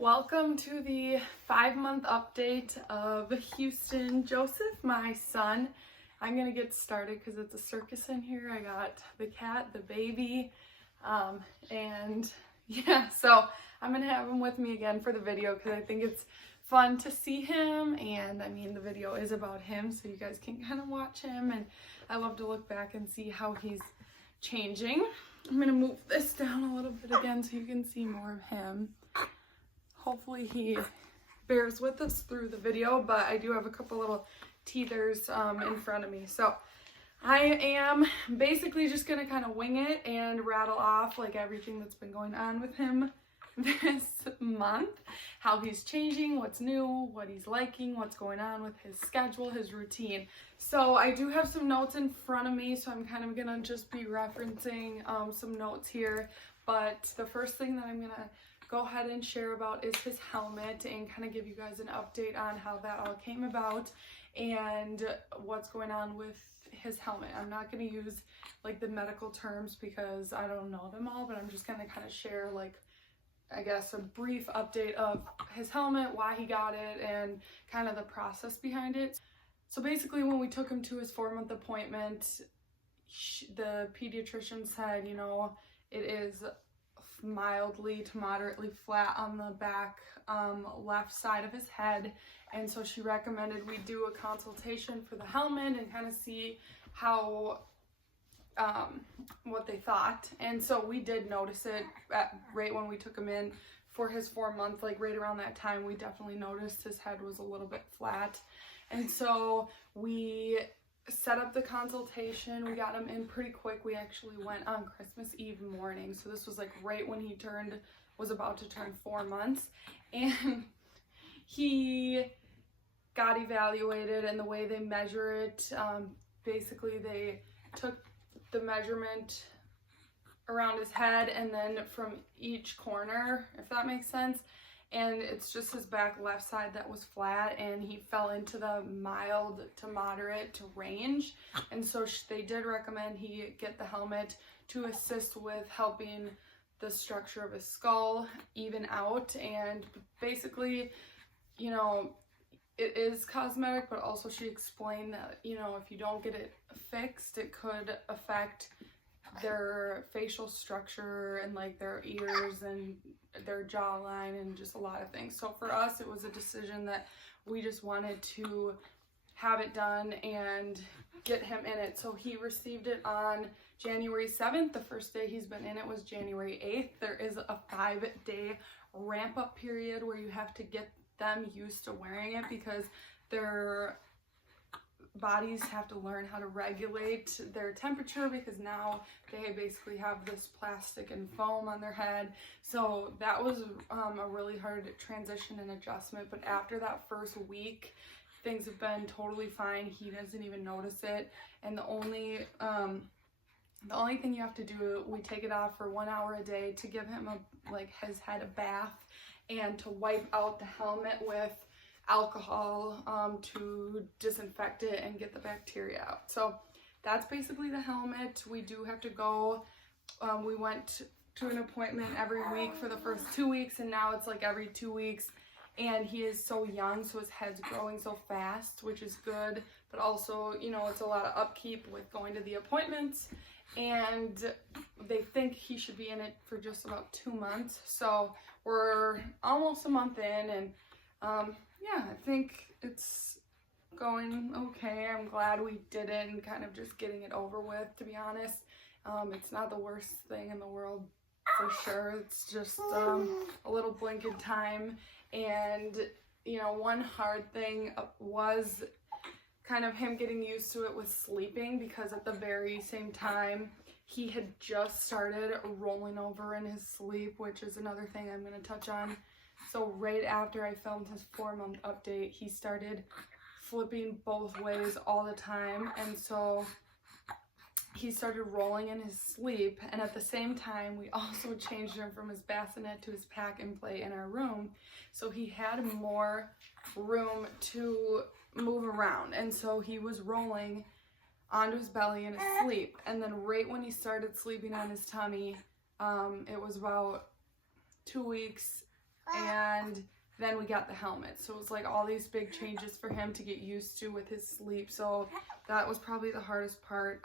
Welcome to the 5-month update of Houston Joseph, my son. I'm gonna get started because it's a circus in here. I got the cat, the baby, and yeah, so I'm gonna have him with me again for the video because I think it's fun to see him, and I mean the video is about him, so you guys can kind of watch him, and I love to look back and see how he's changing. I'm gonna move this down a little bit again so you can see more of him. Hopefully he bears with us through the video, but I do have a couple little teethers in front of me. So I am basically just going to kind of wing it and rattle off like everything that's been going on with him this month, how he's changing, what's new, what he's liking, what's going on with his schedule, his routine. So I do have some notes in front of me, so I'm kind of going to just be referencing some notes here. But the first thing that I'm going to go ahead and share about is his helmet and kind of give you guys an update on how that all came about and what's going on with his helmet. I'm not going to use like the medical terms because I don't know them all, but I'm just going to kind of share like, I guess, a brief update of his helmet, why he got it, and kind of the process behind it. So basically when we took him to his 4-month appointment, the pediatrician said, you know, it is mildly to moderately flat on the back left side of his head, and so she recommended we do a consultation for the helmet and kind of see how what they thought. And so we did notice it right when we took him in for his 4-month, like right around that time, we definitely noticed his head was a little bit flat. And so we set up the consultation. We got him in pretty quick. We actually went on Christmas Eve morning, so this was like right when he was about to turn 4 months, and he got evaluated. And the way they measure it, basically they took the measurement around his head and then from each corner, if that makes sense, and it's just his back left side that was flat, and he fell into the mild to moderate to range. And so they did recommend he get the helmet to assist with helping the structure of his skull even out. And basically, you know, it is cosmetic, but also she explained that, you know, if you don't get it fixed, it could affect their facial structure and like their ears and their jawline and just a lot of things. So for us, it was a decision that we just wanted to have it done and get him in it. So he received it on January 7th. The first day he's been in it was January 8th. There is a 5-day ramp up period where you have to get them used to wearing it because their bodies have to learn how to regulate their temperature, because now they basically have this plastic and foam on their head. So that was a really hard transition and adjustment. But after that first week, things have been totally fine. He doesn't even notice it. And the only thing you have to do, we take it off for 1 hour a day to give him his head a bath and to wipe out the helmet with alcohol to disinfect it and get the bacteria out. So that's basically the helmet. We do have to go, we went to an appointment every week for the first 2 weeks, and now it's like every 2 weeks. And he is so young, so his head's growing so fast, which is good, but also, you know, it's a lot of upkeep with going to the appointments. And they think he should be in it for just about 2 months. So we're almost a month in, and yeah, I think it's going okay. I'm glad we did it and kind of just getting it over with, to be honest. It's not the worst thing in the world for sure. It's just a little blink in time. And, you know, one hard thing was kind of him getting used to it with sleeping, because at the very same time he had just started rolling over in his sleep, which is another thing I'm going to touch on. So right after I filmed his 4-month update, he started flipping both ways all the time. And so he started rolling in his sleep. And at the same time, we also changed him from his bassinet to his pack and play in our room. So he had more room to move around. And so he was rolling onto his belly in his sleep. And then right when he started sleeping on his tummy, it was about 2 weeks and then we got the helmet. So it was like all these big changes for him to get used to with his sleep. So that was probably the hardest part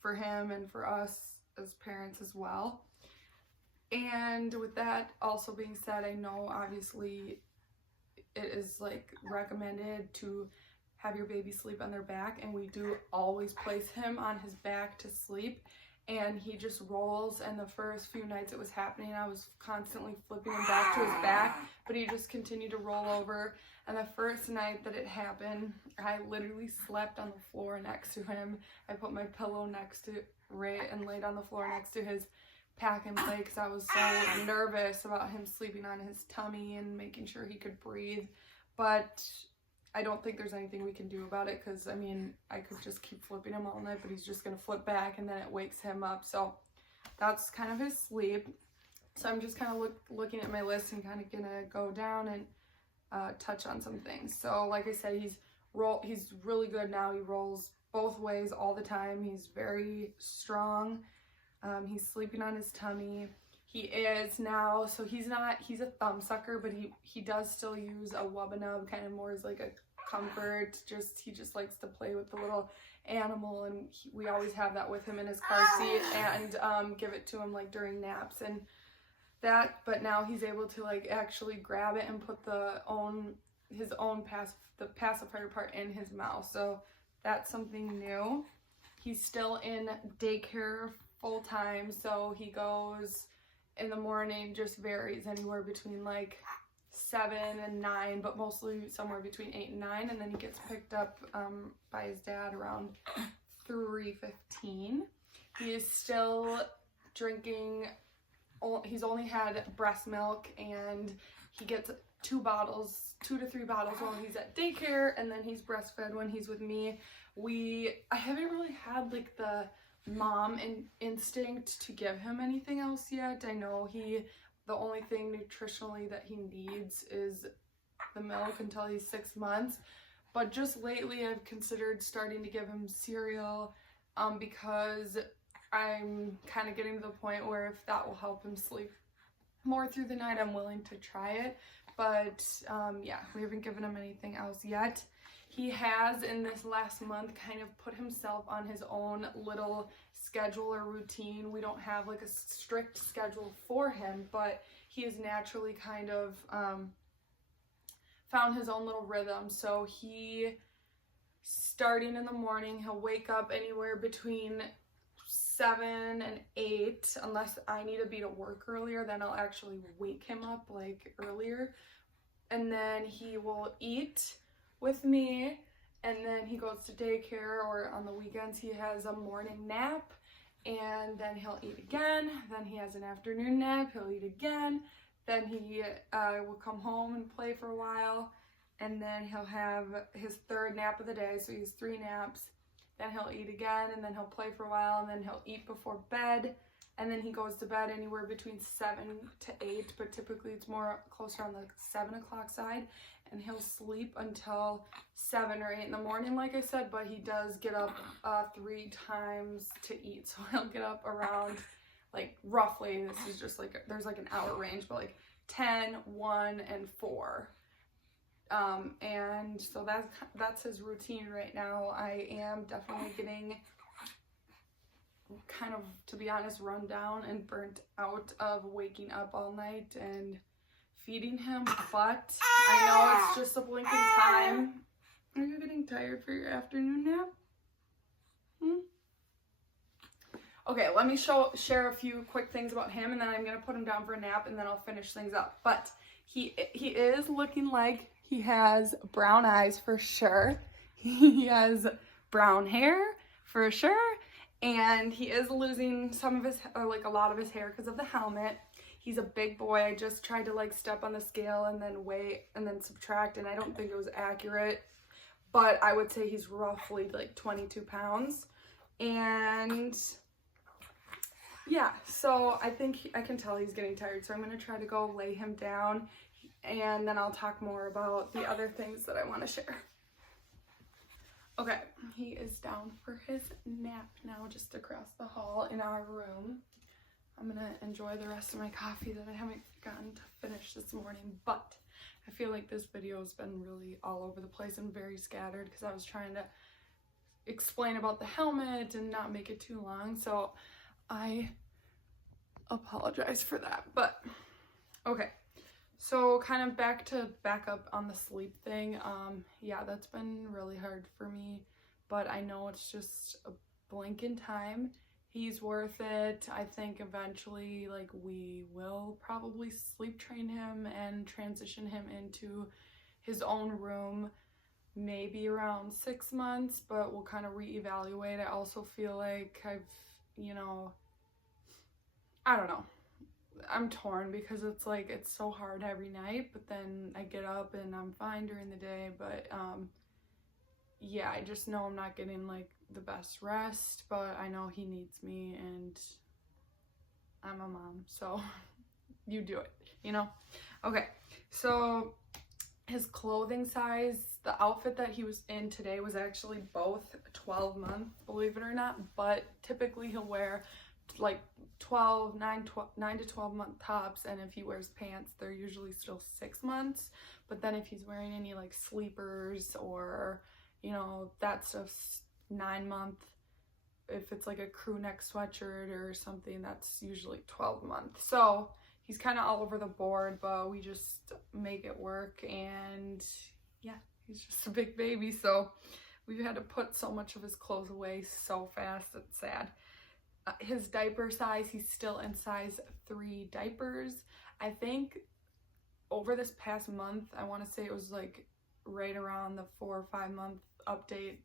for him and for us as parents as well. And with that also being said, I know obviously it is like recommended to have your baby sleep on their back, and we do always place him on his back to sleep, and he just rolls. And the first few nights it was happening, I was constantly flipping him back to his back, but he just continued to roll over. And the first night that it happened, I literally slept on the floor next to him. I put my pillow next to Ray and laid on the floor next to his pack and play because I was so nervous about him sleeping on his tummy and making sure he could breathe. But I don't think there's anything we can do about it, because I mean, I could just keep flipping him all night, but he's just gonna flip back and then it wakes him up. So that's kind of his sleep. So I'm just kind of looking at my list and kind of gonna go down and touch on some things. So like I said, he's really good now. He rolls both ways all the time. He's very strong. He's sleeping on his tummy. He is now, so he's a thumb sucker, but he does still use a wubba nub, kind of more as like a comfort. He just likes to play with the little animal, and we always have that with him in his car seat, and give it to him like during naps and that. But now he's able to like actually grab it and put his own pacifier part in his mouth. So that's something new. He's still in daycare full time, so he goes in the morning, just varies anywhere between like 7 and 9, but mostly somewhere between 8 and 9, and then he gets picked up by his dad around 3:15. He is still drinking, he's only had breast milk, and he gets 2 to 3 bottles while he's at daycare, and then he's breastfed when he's with me. I haven't really had like the mom instinct to give him anything else yet. I know the only thing nutritionally that he needs is the milk until he's 6 months, but just lately I've considered starting to give him cereal because I'm kind of getting to the point where if that will help him sleep more through the night, I'm willing to try it. But yeah, we haven't given him anything else yet. He has, in this last month, kind of put himself on his own little schedule or routine. We don't have like a strict schedule for him, but he has naturally kind of found his own little rhythm. So starting in the morning, he'll wake up anywhere between 7 and 8, unless I need to be to work earlier, then I'll actually wake him up like earlier. And then he will eat with me, and then he goes to daycare, or on the weekends he has a morning nap, and then he'll eat again. Then he has an afternoon nap, he'll eat again. Then he will come home and play for a while, and then he'll have his 3rd nap of the day, so he has 3 naps. Then he'll eat again, and then he'll play for a while, and then he'll eat before bed, and then he goes to bed anywhere between 7 to 8, but typically it's more closer on the 7 o'clock side, and he'll sleep until 7 or 8 in the morning, like I said, but he does get up 3 times to eat. So he'll get up around, like, roughly, this is just like, there's like an hour range, but like 10, 1, and 4. And so that's his routine right now. I am definitely getting kind of, to be honest, run down and burnt out of waking up all night and feeding him, but I know it's just a blink in time. Are you getting tired for your afternoon nap? Okay, let me share a few quick things about him, and then I'm gonna put him down for a nap, and then I'll finish things up. But he is looking like he has brown eyes for sure. He has brown hair for sure, and he is losing some of his, or like a lot of his hair because of the helmet. He's a big boy. I just tried to like step on the scale and then weigh and then subtract, and I don't think it was accurate, but I would say he's roughly like 22 pounds. And yeah, so I think I can tell he's getting tired, so I'm going to try to go lay him down, and then I'll talk more about the other things that I want to share. Okay, he is down for his nap now, just across the hall in our room. I'm gonna enjoy the rest of my coffee that I haven't gotten to finish this morning, but I feel like this video has been really all over the place and very scattered because I was trying to explain about the helmet and not make it too long, so I apologize for that. But okay, so kind of back up on the sleep thing. Yeah, that's been really hard for me, but I know it's just a blink in time. He's worth it. I think eventually, like, we will probably sleep train him and transition him into his own room maybe around 6 months, but we'll kind of reevaluate. I also feel like I don't know. I'm torn because it's like, it's so hard every night, but then I get up and I'm fine during the day. But yeah, I just know I'm not getting like the best rest, but I know he needs me and I'm a mom, so you do it, you know? Okay, so his clothing size, the outfit that he was in today was actually both 12-month, believe it or not, but typically he'll wear like 9 to 12 month tops, and if he wears pants, they're usually still 6 months. But then if he's wearing any like sleepers or, you know, that stuff's 9 month. If it's like a crew neck sweatshirt or something, that's usually 12 months. So he's kind of all over the board, but we just make it work. And yeah, he's just a big baby, so we've had to put so much of his clothes away so fast. It's sad. His diaper size, he's still in size 3 diapers. I think over this past month, I want to say it was like right around the 4 or 5 month update,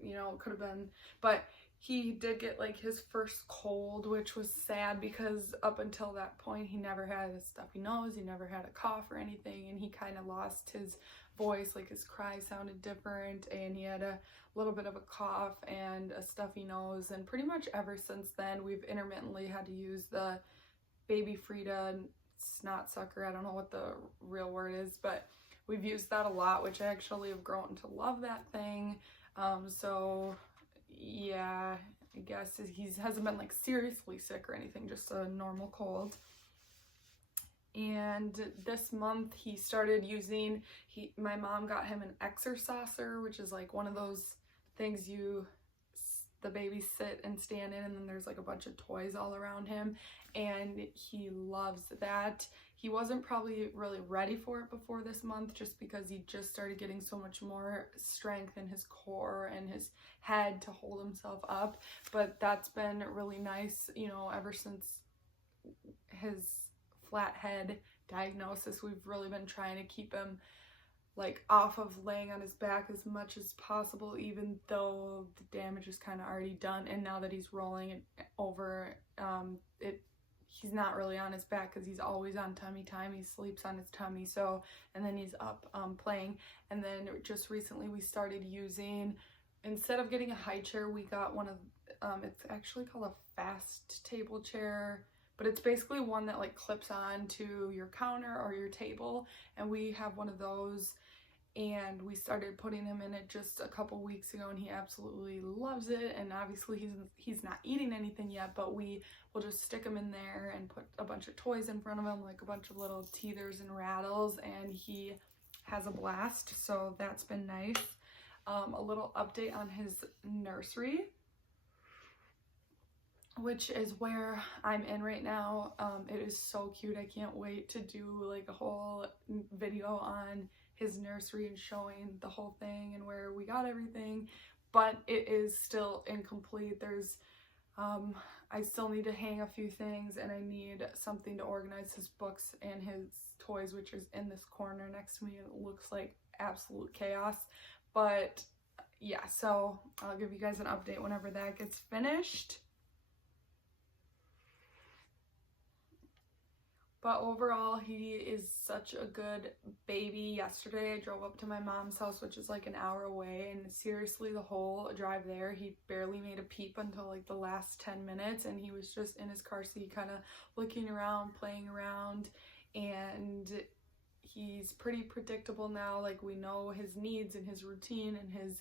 you know, it could have been, but he did get like his first cold, which was sad because up until that point he never had a stuffy nose, he never had a cough or anything, and he kind of lost his voice, like his cries sounded different, and he had a little bit of a cough and a stuffy nose. And pretty much ever since then we've intermittently had to use the Baby Frida snot sucker. I don't know what the real word is, but we've used that a lot, which I actually have grown to love that thing. So yeah, I guess he hasn't been like seriously sick or anything, just a normal cold. And this month he started using, my mom got him an exerciser, which is like one of those things the baby sit and stand in, and then there's like a bunch of toys all around him, and he loves that. He wasn't probably really ready for it before this month, just because he just started getting so much more strength in his core and his head to hold himself up. But that's been really nice, you know, ever since his flat head diagnosis, we've really been trying to keep him like off of laying on his back as much as possible, even though the damage is kind of already done. And now that he's rolling it over, he's not really on his back because he's always on tummy time. He sleeps on his tummy, so, and then he's up playing. And then just recently we started using, instead of getting a high chair, we got one of it's actually called a fast table chair, but it's basically one that like clips on to your counter or your table, and we have one of those. And we started putting him in it just a couple weeks ago, and he absolutely loves it. And obviously he's not eating anything yet, but we will just stick him in there and put a bunch of toys in front of him, like a bunch of little teethers and rattles, and he has a blast. So that's been nice. A little update on his nursery, which is where I'm in right now. It is so cute. I can't wait to do like a whole video on his nursery and showing the whole thing and where we got everything, but it is still incomplete. There's I still need to hang a few things, and I need something to organize his books and his toys, which is in this corner next to me. It looks like absolute chaos, but yeah, so I'll give you guys an update whenever that gets finished. But overall, he is such a good baby. Yesterday, I drove up to my mom's house, which is like an hour away, and seriously, the whole drive there, he barely made a peep until like the last 10 minutes, and he was just in his car seat, kind of looking around, playing around, and he's pretty predictable now. Like, we know his needs and his routine and his,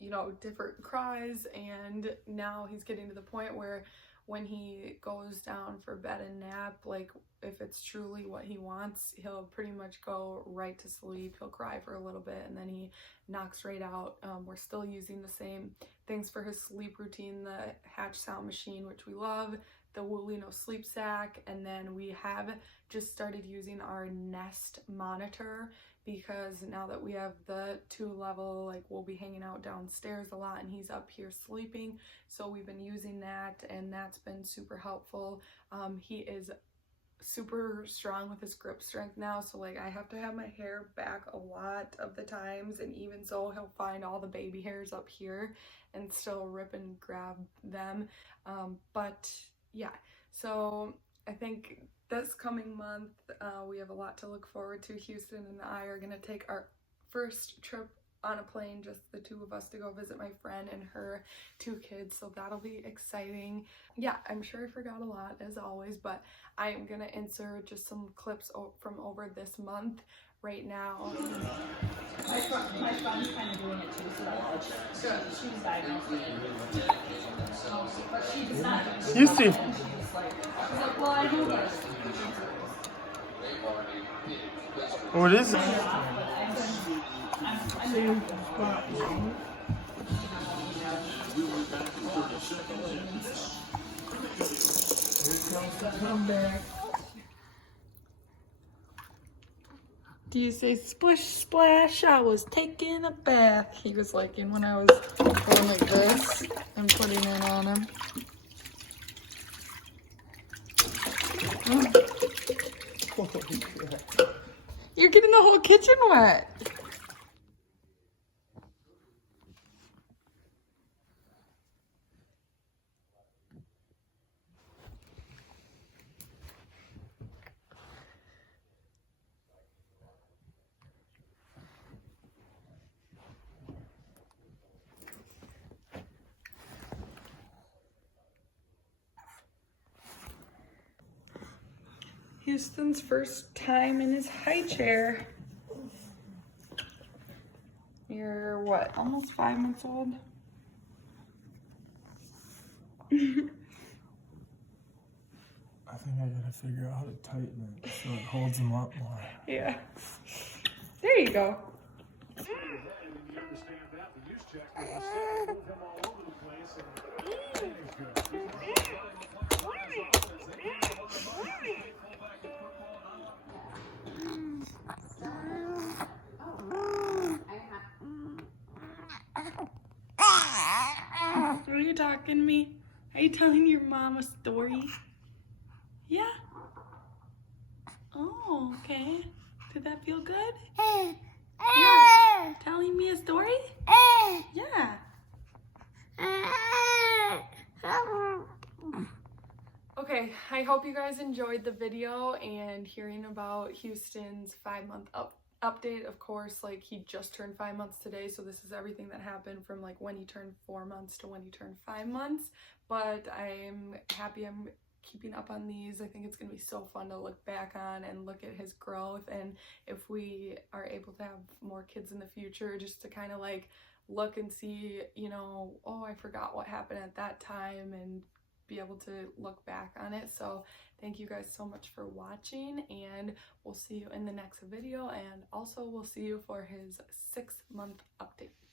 you know, different cries, and now he's getting to the point where when he goes down for bed and nap, like if it's truly what he wants, he'll pretty much go right to sleep. He'll cry for a little bit and then he knocks right out. We're still using the same things for his sleep routine, the Hatch sound machine, which we love, the Woolly No Sleep Sack, and then we have just started using our Nest monitor, because now that we have the 2-level, like we'll be hanging out downstairs a lot and he's up here sleeping, so we've been using that and that's been super helpful. He is super strong with his grip strength now, so like I have to have my hair back a lot of the times, and even so he'll find all the baby hairs up here and still rip and grab them. But yeah, so I think this coming month we have a lot to look forward to. Houston and I are gonna take our first trip on a plane, just the 2 of us, to go visit my friend and her 2 kids, so that'll be exciting. Yeah, I'm sure I forgot a lot as always, but I am gonna insert just some clips from over this month right now. My friend's kind of doing it too, so that's good. She was diagnosed with it. But she does not. You see. She's like, well, I know that. What is it? Do you say splish splash? I was taking a bath. He was liking when I was going like this and putting it on him. You're getting the whole kitchen wet. Houston's first time in his high chair. You're what, almost 5 months old? I think I gotta figure out how to tighten it so it holds him up more. Yeah. There you go. Are you talking to me? Are you telling your mom a story? Yeah? Oh, okay. Did that feel good? Yeah. Telling me a story? Yeah. Okay, I hope you guys enjoyed the video and hearing about Houston's 5-month update. Of course, like he just turned 5 months today, so this is everything that happened from like when he turned 4 months to when he turned 5 months. But I'm happy I'm keeping up on these. I think it's gonna be so fun to look back on and look at his growth, and if we are able to have more kids in the future, just to kind of like look and see, you know, oh, I forgot what happened at that time, and be able to look back on it. So thank you guys so much for watching, and we'll see you in the next video, and also we'll see you for his 6-month update.